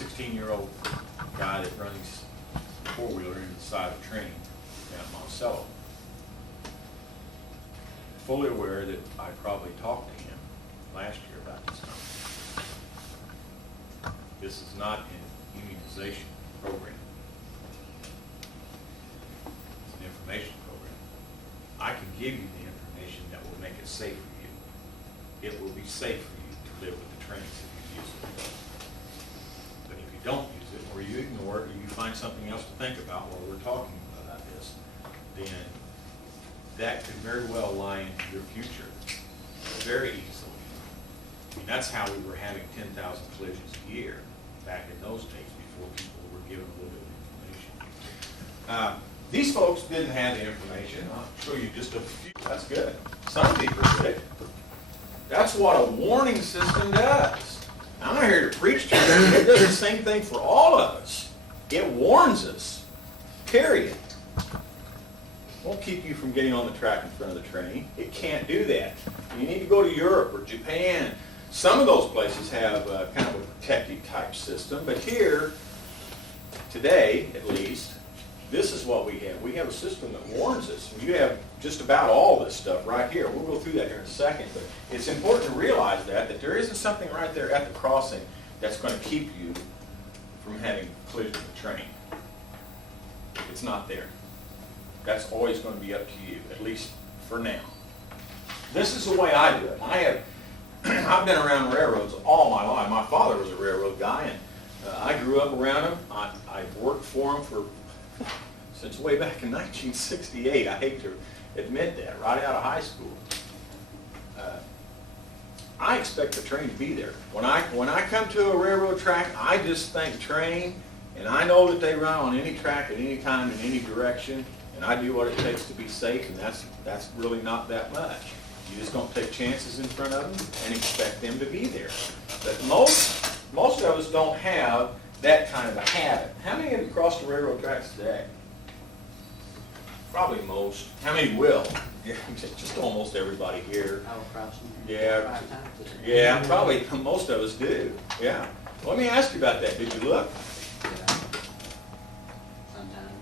16-year-old guy that runs a four-wheeler into the side of a train down at Monticello. Fully aware that I probably talked to him last year about this topic. This is not an immunization program. It's an information program. I can give you the information that will make it safe for you. It will be safe for you to live with the trains if you use it. But if you don't use it, or you ignore it, or you find something else to think about while we're talking about this, then that could very well lie into your future very easily. I mean, that's how we were having 10,000 collisions a year back in those days before people were given a little bit of information. These folks didn't have the information. I'll show you just a few. That's good. Some people did. That's what a warning system does. I'm not here to preach to you. It does the same thing for all of us. It warns us. Period. Won't keep you from getting on the track in front of the train. It can't do that. You need to go to Europe or Japan. Some of those places have kind of a protective type system, but here, today at least, this is what we have. We have a system that warns us. You have just about all this stuff right here. We'll go through that here in a second, but it's important to realize that there isn't something right there at the crossing that's going to keep you from having a collision with the train. It's not there. That's always going to be up to you, at least for now. This is the way I do it. I've been around railroads all my life. My father was a railroad guy, and I grew up around him. I've worked for him since way back in 1968. I hate to admit that, right out of high school. I expect the train to be there. When I come to a railroad track, I just think train, and I know that they run on any track at any time in any direction. And I do what it takes to be safe, and that's really not that much. You just don't take chances in front of them and expect them to be there. But most of us don't have that kind of a habit. How many of you crossed the railroad tracks today? Probably most. How many will? Yeah, just almost everybody here. I will cross them. Yeah, yeah, probably most of us do. Yeah. Let me ask you about that. Did you look? Sometimes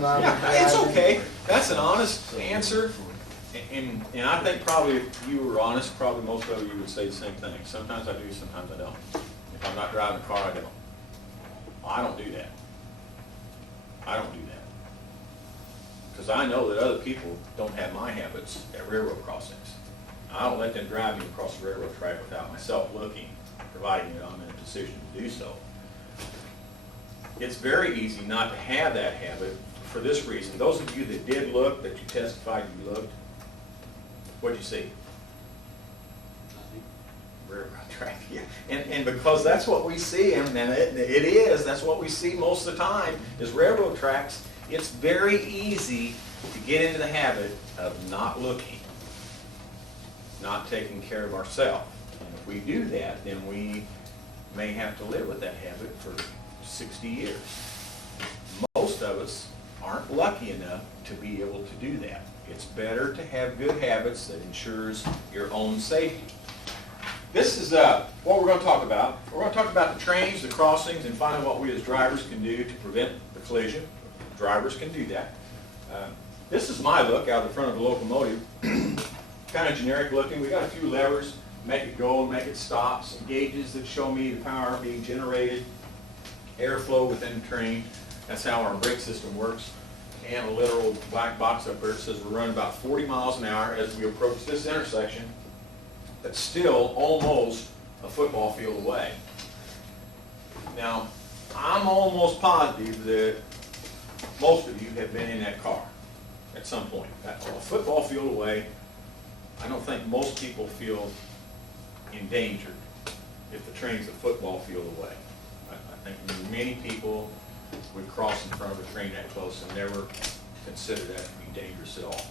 not. Yeah, it's okay. That's an honest answer. And I think probably if you were honest, probably most of you would say the same thing. Sometimes I do, sometimes I don't. If I'm not driving a car, I don't. I don't do that. I don't do that. Because I know that other people don't have my habits at railroad crossings. I don't let them drive me across the railroad track without myself looking, providing that I'm in a position to do so. It's very easy not to have that habit for this reason. Those of you that did look, that you testified you looked, what did you see? Nothing. Railroad track, yeah. And because that's what we see, and that's what we see most of the time, is railroad tracks. It's very easy to get into the habit of not looking, not taking care of ourselves. And if we do that, then we may have to live with that habit for 60 years. Most of us aren't lucky enough to be able to do that. It's better to have good habits that ensures your own safety. This is what we're going to talk about. We're going to talk about the trains, the crossings, and finally what we as drivers can do to prevent the collision. Drivers can do that. This is my look out of the front of the locomotive. Kind of generic looking. We got a few levers, make it go, make it stop, some gauges that show me the power being generated, airflow within the train. That's how our brake system works. And a literal black box up there that says we're running about 40 miles an hour as we approach this intersection. That's still almost a football field away. Now, I'm almost positive that most of you have been in that car at some point. That's a football field away. I don't think most people feel endangered if the train's a football field away. I think many people would cross in front of a train that close and never consider that to be dangerous at all.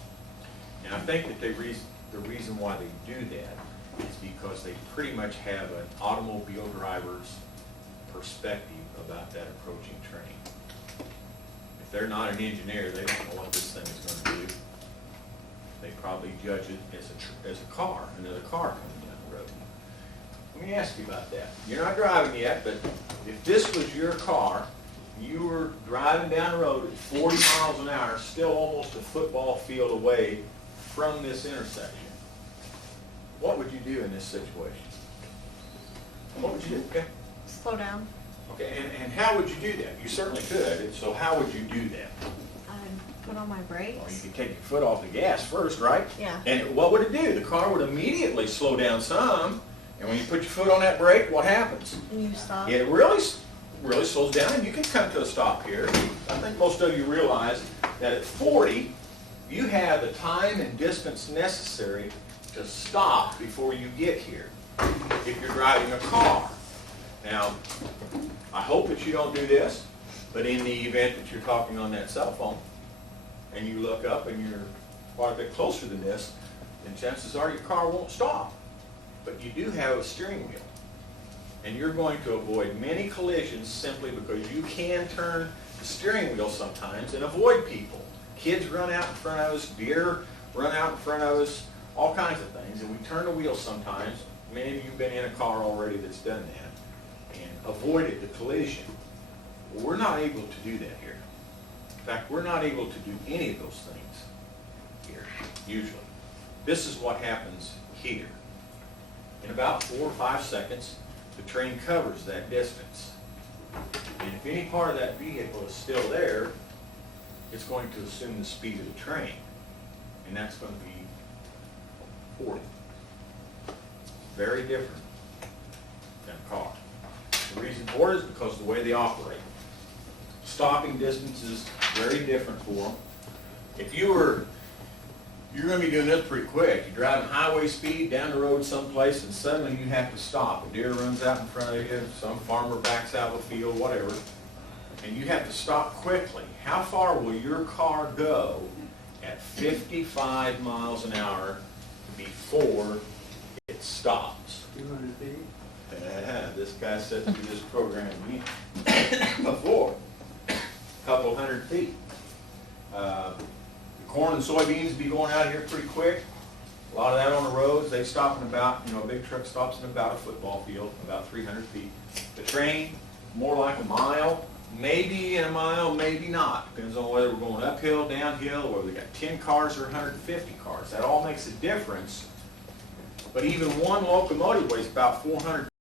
And I think that the reason why they do that is because they pretty much have an automobile driver's perspective about that approaching train. If they're not an engineer, they don't know what this thing is going to do. They probably judge it as a car, another car coming down the road. Let me ask you about that. You're not driving yet, but if this was your car, you were driving down the road at 40 miles an hour, still almost a football field away from this intersection, what would you do in this situation? What would you do? Okay. Slow down. Okay, and how would you do that? You certainly could, so how would you do that? I'd put on my Well, you brakes. could take your foot off the gas first, right? Yeah. And what would it do? The car would immediately slow down some, and when you put your foot on that brake, what happens? And you stop. It really slows down, and you can come to a stop here. I think most of you realize that at 40, you have the time and distance necessary to stop before you get here if you're driving a car. Now, I hope that you don't do this, but in the event that you're talking on that cell phone and you look up and you're quite a bit closer than this, then chances are your car won't stop. But you do have a steering wheel. And you're going to avoid many collisions simply because you can turn the steering wheel sometimes and avoid people. Kids run out in front of us, deer run out in front of us, all kinds of things, and we turn the wheel sometimes. Many of you have been in a car already that's done that and avoided the collision. Well, we're not able to do that here. In fact, we're not able to do any of those things here, usually. This is what happens here. In about 4 or 5 seconds, the train covers that distance. And if any part of that vehicle is still there, it's going to assume the speed of the train. And that's going to be 40. Very different than a car. The reason for it is because of the way they operate. Stopping distance is very different for them. If you're going to be doing this pretty quick. You're driving highway speed down the road someplace and suddenly you have to stop. A deer runs out in front of you, some farmer backs out of a field, whatever, and you have to stop quickly. How far will your car go at 55 miles an hour before it stops? 200 feet? This guy said through this program before, a couple hundred feet. Corn and soybeans be going out of here pretty quick. A lot of that on the roads. They stop in about, a big truck stops in about a football field, about 300 feet. The train, more like a mile, maybe in a mile, maybe not. Depends on whether we're going uphill, downhill, or we got 10 cars or 150 cars. That all makes a difference. But even one locomotive weighs about 400